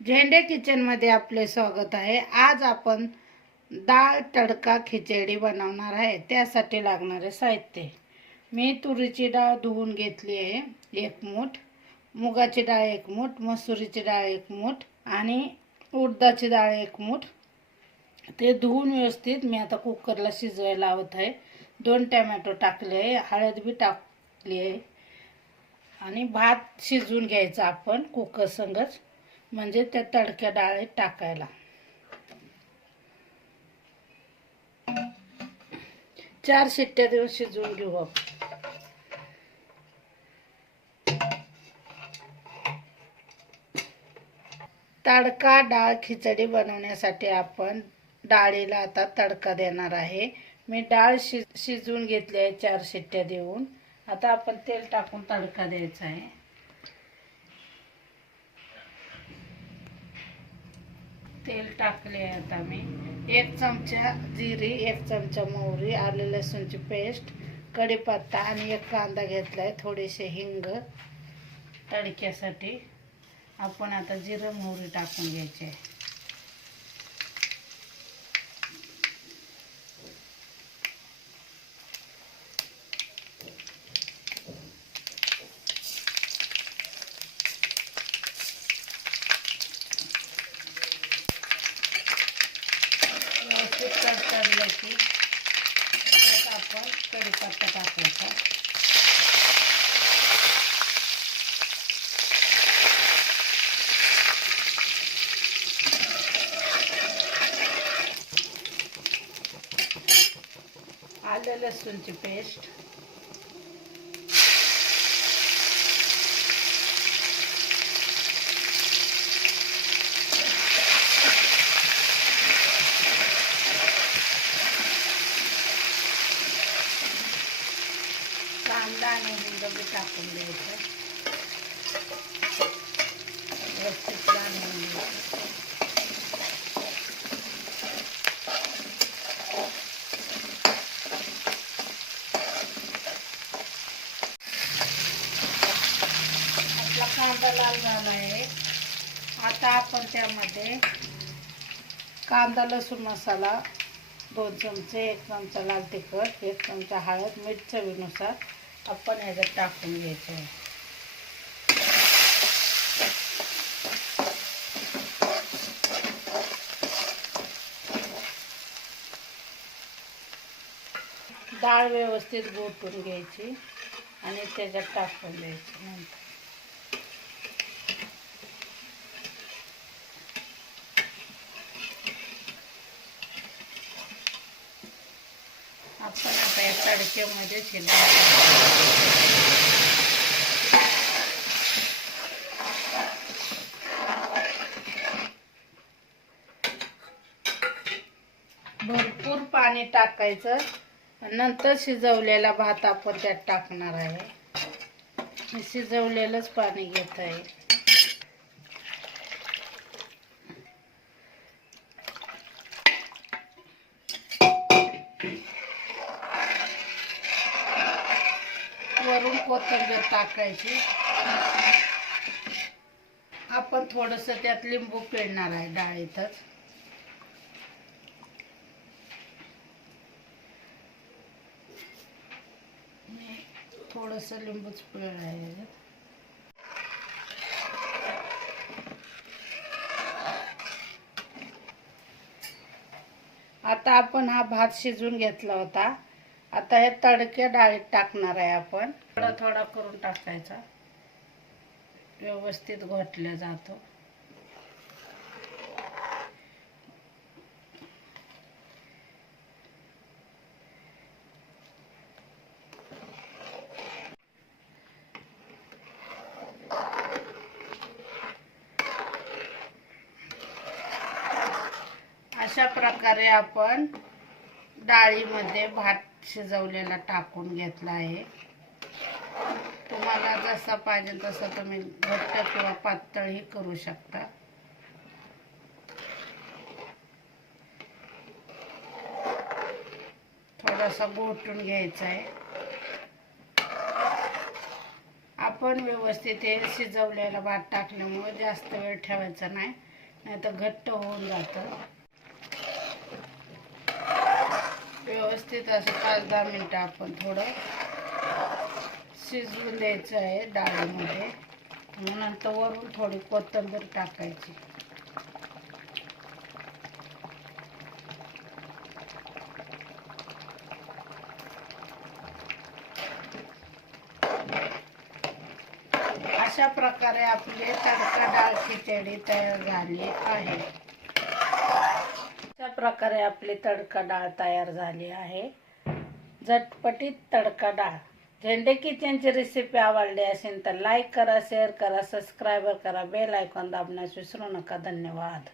झेंडे किचनमध्ये आपले स्वागत आहे। आज आपण डाळ तडका खिचडी बनवणार आहे। त्यासाठी लागणारे साहित्य: मी तुरीची डाळ धुवून घेतली आहे 1 मूठ, मुगाची डाळ 1 मूठ, मसुरीची डाळ 1 मूठ आणि उडदाची डाळ 1 मूठ। ते धुवून व्यवस्थित मी आता कुकरला शिजवायला लावत आहे। 2 टोमॅटो टाकले आहे, हळद बी टाकली आहे आणि भात शिजवून घ्यायचा आपण कुकर संगच, म्हणजे त्या तडक्या डाळीत टाकायला। 4 शिट्ट्या देऊन शिजवून घेऊ आपण। तडका डाळ खिचडी बनवण्यासाठी आपण डाळीला आता तडका देणार आहे। मी डाळ शिजवून घेतली आहे 4 शिट्ट्या देऊन। आता आपण तेल टाकून तडका द्यायचा आहे। तेल टाकले आता मी 1 चमचा जिरी, 1 चमचा मोहरी, आले लसूणची पेस्ट, कढीपत्ता आणि 1 कांदा घेतलाय, थोडेसे हिंग तडक्यासाठी। आपण आता जिरं मोहरी टाकून घ्यायचे। व्यवस्थित तडतडलं की त्यात आपण कढीपत्ता टाकायचा। आलं लसूणची पेस्ट, कांदा आणि हिंग बी टाकून द्यायचं। व्यवस्थित लावून घ्यायचं। आपला कांदा लाल झाला आहे। आता आपण त्यामध्ये कांदा लसूण मसाला 2 चमचे, 1 चमचा लाल तिखट, 1 चमचा हळद, मीठ चवीनुसार आपण ह्याच्यात टाकून घ्यायचं आहे। डाळ व्यवस्थित घोटून घ्यायची आणि त्याच्यात टाकून द्यायची। नंतर आपण आता या तडक्यामध्ये भरपूर पाणी टाकायचं। नंतर शिजवलेला भात आपण त्यात टाकणार आहे। शिजवलेलंच पाणी घेत आहे। वरून कोथिंबीर टाकायची। आपण थोडंसं त्यात लिंबू पिळणार आहे डाळीतच। थोडंसं लिंबूच पिळलं आहे। आता आपण हा भात शिजवून घेतला होता। आता हे तडक्या डाळीत टाकणार आहे आपण। थोडा थोडा करून टाकायचा, व्यवस्थित घोटला जातो। अशा प्रकारे आपण डाळीमध्ये भात शिजवलेला टाकून घेतला आहे। तुम्हाला जसा पाहिजे तसा तुम्ही घट्ट किंवा पातळही करू शकता। थोडासा घोटून घ्यायचा आहे। आपण व्यवस्थित हे शिजवलेला भात टाकल्यामुळे जास्त वेळ ठेवायचा नाही। नाही तर घट्ट होऊन जातं. व्यवस्थित असं 5-10 मिनटं आपण थोडं शिजवून द्यायचं आहे डाळीमध्ये. मग नंतर वरून थोडी कोथिंबीर टाकायची. अशा प्रकारे आपले तडका डाळ खिचडी तयार झाली आहे. अशा प्रकारे आपली तडका डाळ तयार झाली आहे. झटपटीत तडका डाळ. झेंडे किचनची रेसिपी आवडली असेल तर लाईक करा, शेअर करा, सबस्क्राईब करा, बेल आयकॉन दाबण्यास विसरू नका. धन्यवाद.